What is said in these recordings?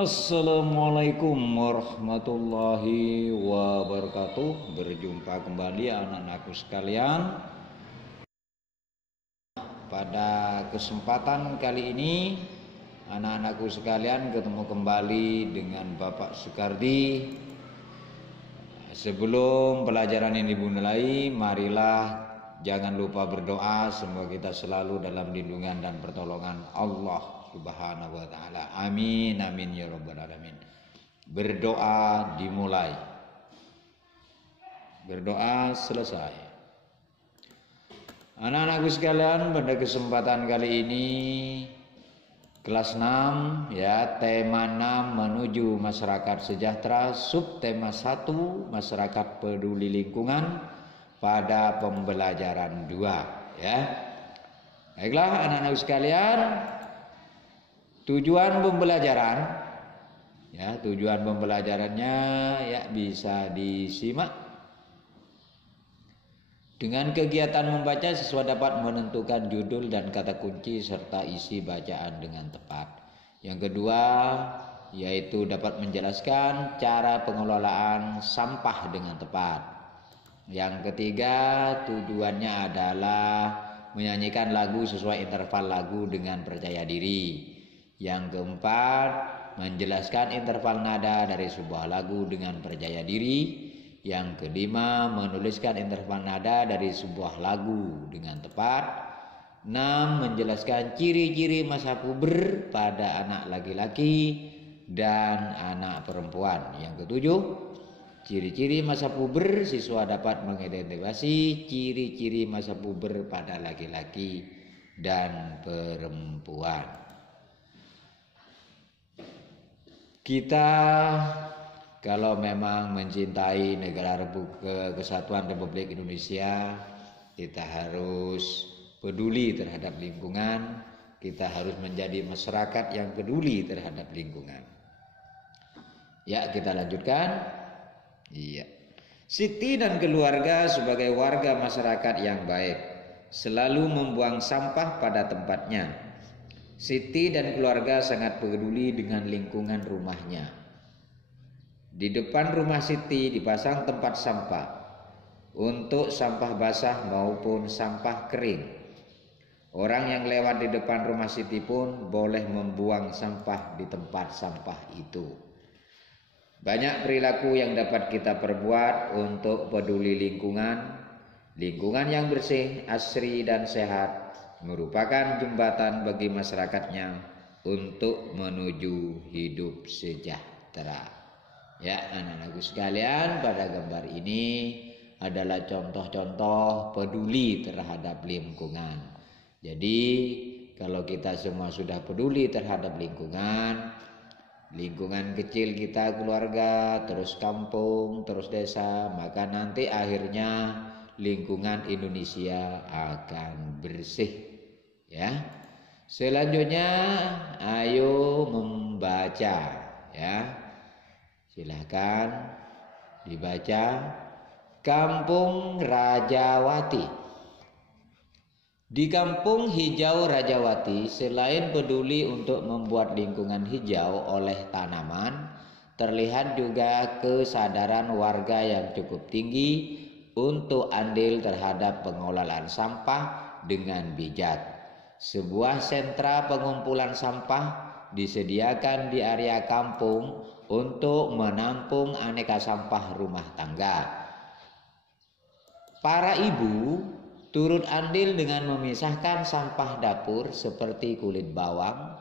Assalamualaikum warahmatullahi wabarakatuh. Berjumpa kembali anak-anakku sekalian. Pada kesempatan kali ini anak-anakku sekalian ketemu kembali dengan Bapak Sukardi. Sebelum pelajaran ini dimulai, marilah jangan lupa berdoa semoga kita selalu dalam lindungan dan pertolongan Allah Subhanahu wa ta'ala. Amin amin ya rabbal alamin. Berdoa dimulai, berdoa selesai. Anak-anakku sekalian, pada kesempatan kali ini kelas 6 ya, tema 6 menuju masyarakat sejahtera, subtema 1 masyarakat peduli lingkungan pada pembelajaran 2 ya. Baiklah anak-anak sekalian, tujuan pembelajaran ya, tujuan pembelajarannya ya bisa disimak. Dengan kegiatan membaca, siswa dapat menentukan judul dan kata kunci serta isi bacaan dengan tepat. Yang kedua yaitu dapat menjelaskan cara pengelolaan sampah dengan tepat. Yang ketiga tujuannya adalah menyanyikan lagu sesuai interval lagu dengan percaya diri. Yang keempat menjelaskan interval nada dari sebuah lagu dengan percaya diri. Yang kelima menuliskan interval nada dari sebuah lagu dengan tepat. 6 menjelaskan ciri-ciri masa puber pada anak laki-laki dan anak perempuan. Yang ketujuh, ciri-ciri masa puber, siswa dapat mengidentifikasi ciri-ciri masa puber pada laki-laki dan perempuan. Kita kalau memang mencintai negara Kesatuan Republik Indonesia, kita harus peduli terhadap lingkungan, kita harus menjadi masyarakat yang peduli terhadap lingkungan. Ya, kita lanjutkan. Iya. Siti dan keluarga sebagai warga masyarakat yang baik selalu membuang sampah pada tempatnya. Siti dan keluarga sangat peduli dengan lingkungan rumahnya. Di depan rumah Siti dipasang tempat sampah untuk sampah basah maupun sampah kering. Orang yang lewat di depan rumah Siti pun boleh membuang sampah di tempat sampah itu. Banyak perilaku yang dapat kita perbuat untuk peduli lingkungan. Lingkungan yang bersih, asri dan sehat merupakan jembatan bagi masyarakatnya untuk menuju hidup sejahtera. Ya anak-anakku sekalian, pada gambar ini adalah contoh-contoh peduli terhadap lingkungan. Jadi kalau kita semua sudah peduli terhadap lingkungan, lingkungan kecil kita, keluarga, terus kampung, terus desa, maka nanti akhirnya lingkungan Indonesia akan bersih ya. Selanjutnya ayo membaca ya. Silahkan dibaca. Kampung Rajawati. Di Kampung Hijau Rajawati, selain peduli untuk membuat lingkungan hijau oleh tanaman, terlihat juga kesadaran warga yang cukup tinggi untuk andil terhadap pengelolaan sampah dengan bijak. Sebuah sentra pengumpulan sampah disediakan di area kampung untuk menampung aneka sampah rumah tangga. Para ibu turut andil dengan memisahkan sampah dapur seperti kulit bawang,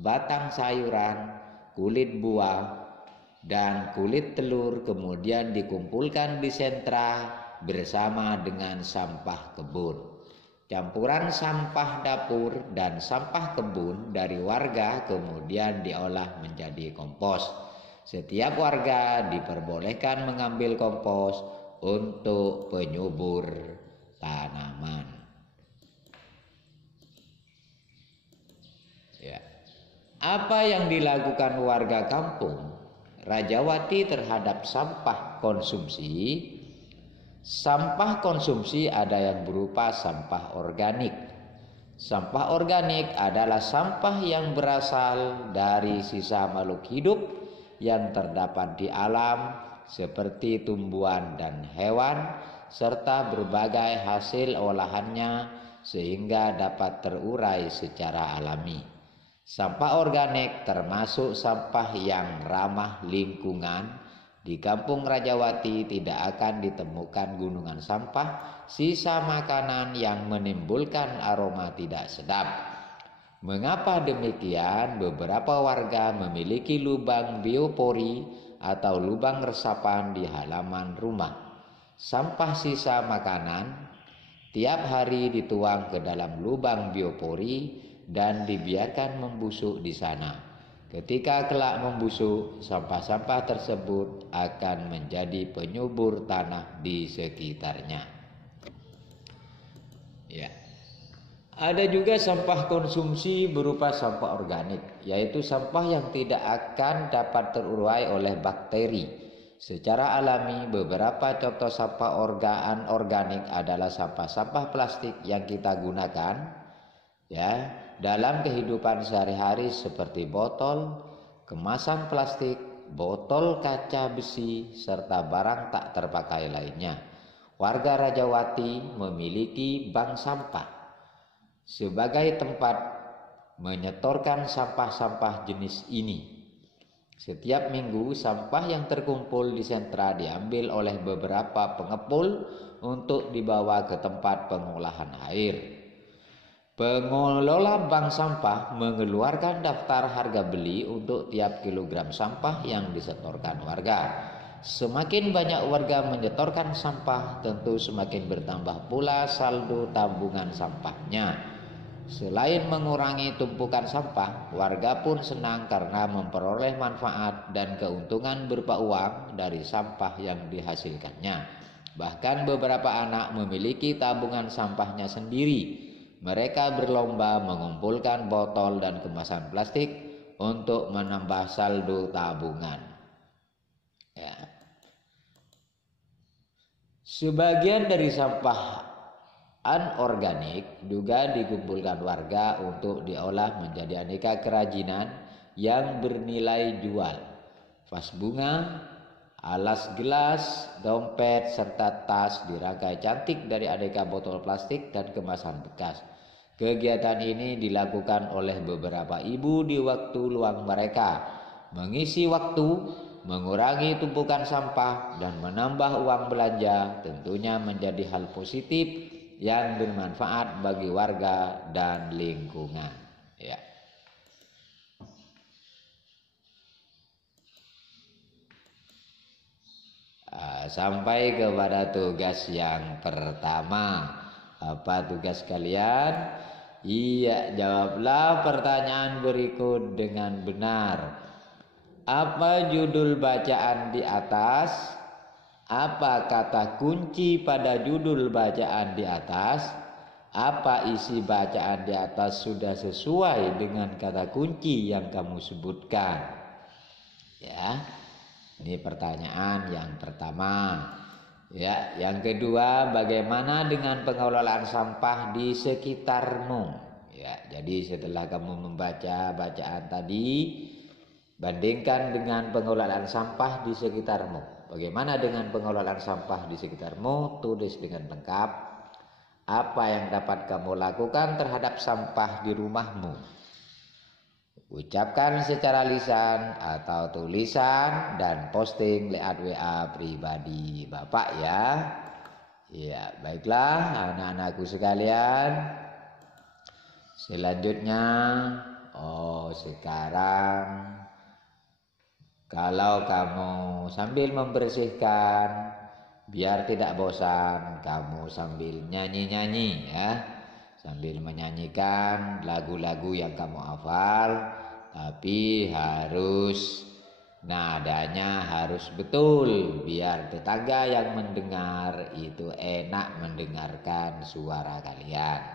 batang sayuran, kulit buah, dan kulit telur, kemudian dikumpulkan di sentra bersama dengan sampah kebun. Campuran sampah dapur dan sampah kebun dari warga kemudian diolah menjadi kompos. Setiap warga diperbolehkan mengambil kompos untuk penyubur tanaman. Ya. Apa yang dilakukan warga kampung Rajawati terhadap sampah konsumsi? Sampah konsumsi ada yang berupa sampah organik, Sampah organik adalah sampah yang berasal dari sisa makhluk hidup yang terdapat di alam seperti tumbuhan dan hewan serta berbagai hasil olahannya sehingga dapat terurai secara alami. Sampah organik termasuk sampah yang ramah lingkungan. Di Kampung Rajawati tidak akan ditemukan gunungan sampah, sisa makanan yang menimbulkan aroma tidak sedap. Mengapa demikian? Beberapa warga memiliki lubang biopori atau lubang resapan di halaman rumah. Sampah sisa makanan tiap hari dituang ke dalam lubang biopori dan dibiarkan membusuk di sana. Ketika kelak membusuk, sampah-sampah tersebut akan menjadi penyubur tanah di sekitarnya. Ya. Ada juga sampah konsumsi berupa sampah organik, yaitu sampah yang tidak akan dapat terurai oleh bakteri. Secara alami, beberapa contoh sampah organik adalah sampah-sampah plastik yang kita gunakan ya dalam kehidupan sehari-hari seperti botol, kemasan plastik, botol kaca besi, serta barang tak terpakai lainnya. Warga Rajawati memiliki bank sampah sebagai tempat menyetorkan sampah-sampah jenis ini. Setiap minggu sampah yang terkumpul di sentra diambil oleh beberapa pengepul untuk dibawa ke tempat pengolahan air. Pengelola bank sampah mengeluarkan daftar harga beli untuk tiap kilogram sampah yang disetorkan warga. Semakin banyak warga menyetorkan sampah, tentu semakin bertambah pula saldo tabungan sampahnya. Selain mengurangi tumpukan sampah, warga pun senang karena memperoleh manfaat dan keuntungan berupa uang dari sampah yang dihasilkannya. Bahkan beberapa anak memiliki tabungan sampahnya sendiri. Mereka berlomba mengumpulkan botol dan kemasan plastik untuk menambah saldo tabungan. Ya. Sebagian dari sampah anorganik juga dikumpulkan warga untuk diolah menjadi aneka kerajinan yang bernilai jual. Vas bunga, alas gelas, dompet, serta tas dirangkai cantik dari aneka botol plastik dan kemasan bekas. Kegiatan ini dilakukan oleh beberapa ibu di waktu luang mereka, mengisi waktu, mengurangi tumpukan sampah, dan menambah uang belanja tentunya menjadi hal positif yang bermanfaat bagi warga dan lingkungan. Ya. Sampai kepada tugas yang pertama. Apa tugas kalian? Iya, jawablah pertanyaan berikut dengan benar. Apa judul bacaan di atas? Apa kata kunci pada judul bacaan di atas? Apa isi bacaan di atas sudah sesuai dengan kata kunci yang kamu sebutkan? Ya. Ini pertanyaan yang pertama. Ya, yang kedua, bagaimana dengan pengelolaan sampah di sekitarmu? Ya, jadi setelah kamu membaca bacaan tadi, bandingkan dengan pengelolaan sampah di sekitarmu. Bagaimana dengan pengelolaan sampah di sekitarmu? Tulis dengan lengkap apa yang dapat kamu lakukan terhadap sampah di rumahmu. Ucapkan secara lisan atau tulisan dan posting lewat WA pribadi Bapak ya. Ya, baiklah anak-anakku sekalian. Selanjutnya, sekarang kalau kamu sambil membersihkan, biar tidak bosan, kamu sambil nyanyi-nyanyi ya. Sambil menyanyikan lagu-lagu yang kamu hafal. Tapi harus nadanya harus betul biar tetangga yang mendengar itu enak mendengarkan suara kalian.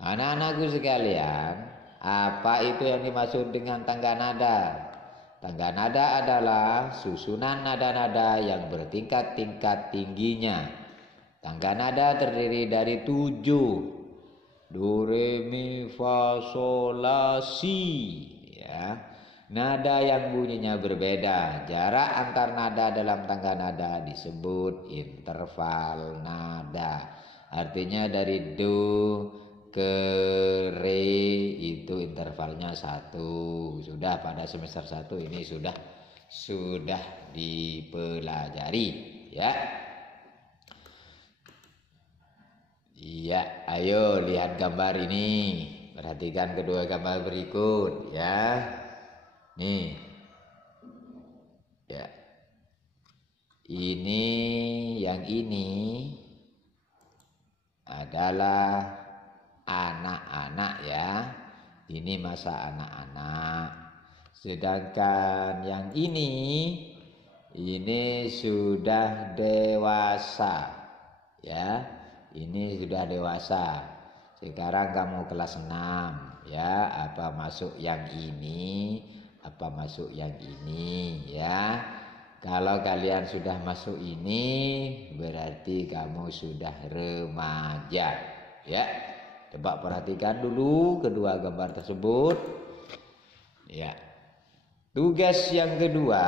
Anak-anakku sekalian, apa itu yang dimaksud dengan tangga nada? Tangga nada adalah susunan nada-nada yang bertingkat-tingkat tingginya. Tangga nada terdiri dari 7 Do re mi fa sol la si, ya. Nada yang bunyinya berbeda. Jarak antar nada dalam tangga nada disebut interval nada. Artinya dari do ke re itu intervalnya 1. Sudah pada semester 1 ini sudah dipelajari, ya. Iya, ayo lihat gambar ini. Perhatikan kedua gambar berikut, ya. Nih. Ya. Yang ini adalah anak-anak, ya. Ini masa anak-anak. Sedangkan yang ini sudah dewasa, ya. Ini sudah dewasa. Sekarang kamu kelas 6, ya. Apa masuk yang ini? Apa masuk yang ini, ya. Kalau kalian sudah masuk ini, berarti kamu sudah remaja, ya. Coba perhatikan dulu kedua gambar tersebut, ya. Tugas yang kedua,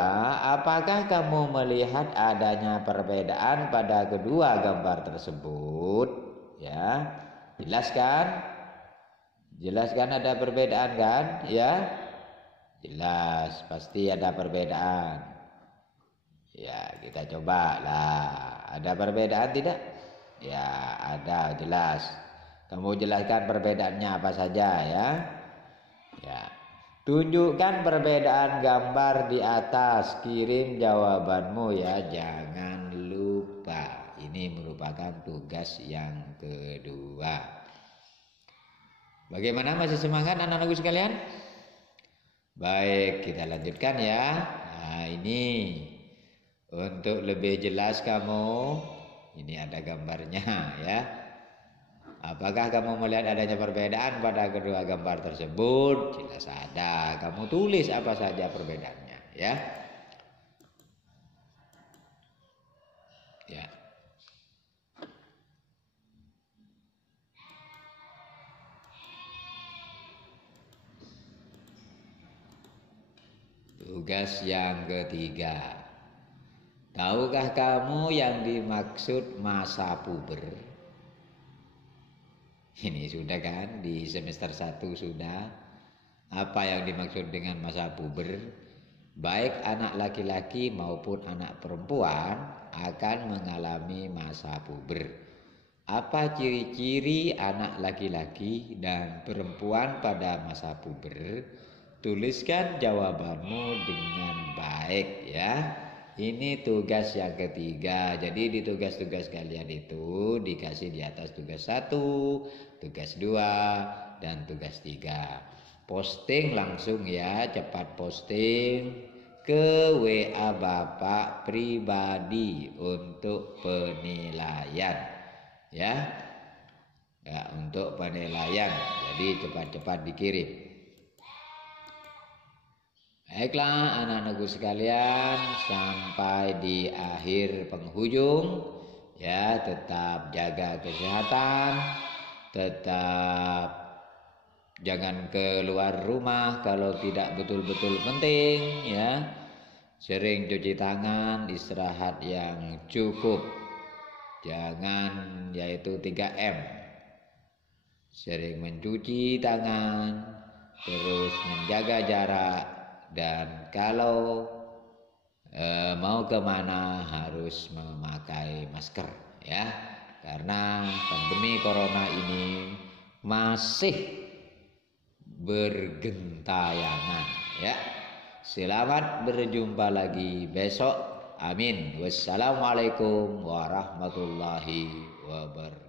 apakah kamu melihat adanya perbedaan pada kedua gambar tersebut? Ya, jelaskan. Jelaskan ada perbedaan kan? Ya, jelas, pasti ada perbedaan. Ya, kita coba lah. Ada perbedaan tidak? Ya, ada, jelas. Kamu jelaskan perbedaannya apa saja, ya. Ya. Tunjukkan perbedaan gambar di atas. Kirim jawabanmu, ya. Jangan lupa. Ini merupakan tugas yang kedua. Bagaimana, masih semangat anak-anakku sekalian? Baik, kita lanjutkan, ya. Nah, ini untuk lebih jelas kamu, ini ada gambarnya, ya. Apakah kamu melihat adanya perbedaan pada kedua gambar tersebut? Jelas ada. Kamu tulis apa saja perbedaannya, ya. Ya. Tugas yang ketiga. Tahukah kamu yang dimaksud masa puber? Ini sudah kan, di semester 1 sudah. Apa yang dimaksud dengan masa puber? Baik anak laki-laki maupun anak perempuan akan mengalami masa puber. Apa ciri-ciri anak laki-laki dan perempuan pada masa puber? Tuliskan jawabanmu dengan baik, ya. Ini tugas yang ketiga. Jadi di tugas-tugas kalian itu dikasih di atas tugas 1, tugas 2, dan tugas 3. Posting langsung, ya, cepat posting ke WA Bapak pribadi untuk penilaian, ya. Ya, untuk penilaian. Jadi cepat-cepat dikirim. Baiklah anak-anakku sekalian, sampai di akhir penghujung, ya. Tetap jaga kesehatan, tetap jangan keluar rumah kalau tidak betul-betul penting, ya. Sering cuci tangan, istirahat yang cukup. Jangan, yaitu 3M. Sering mencuci tangan, terus menjaga jarak. Dan kalau mau kemana harus memakai masker, ya, karena pandemi corona ini masih bergentayangan, ya. Selamat berjumpa lagi besok. Amin. Wassalamualaikum warahmatullahi wabarakatuh.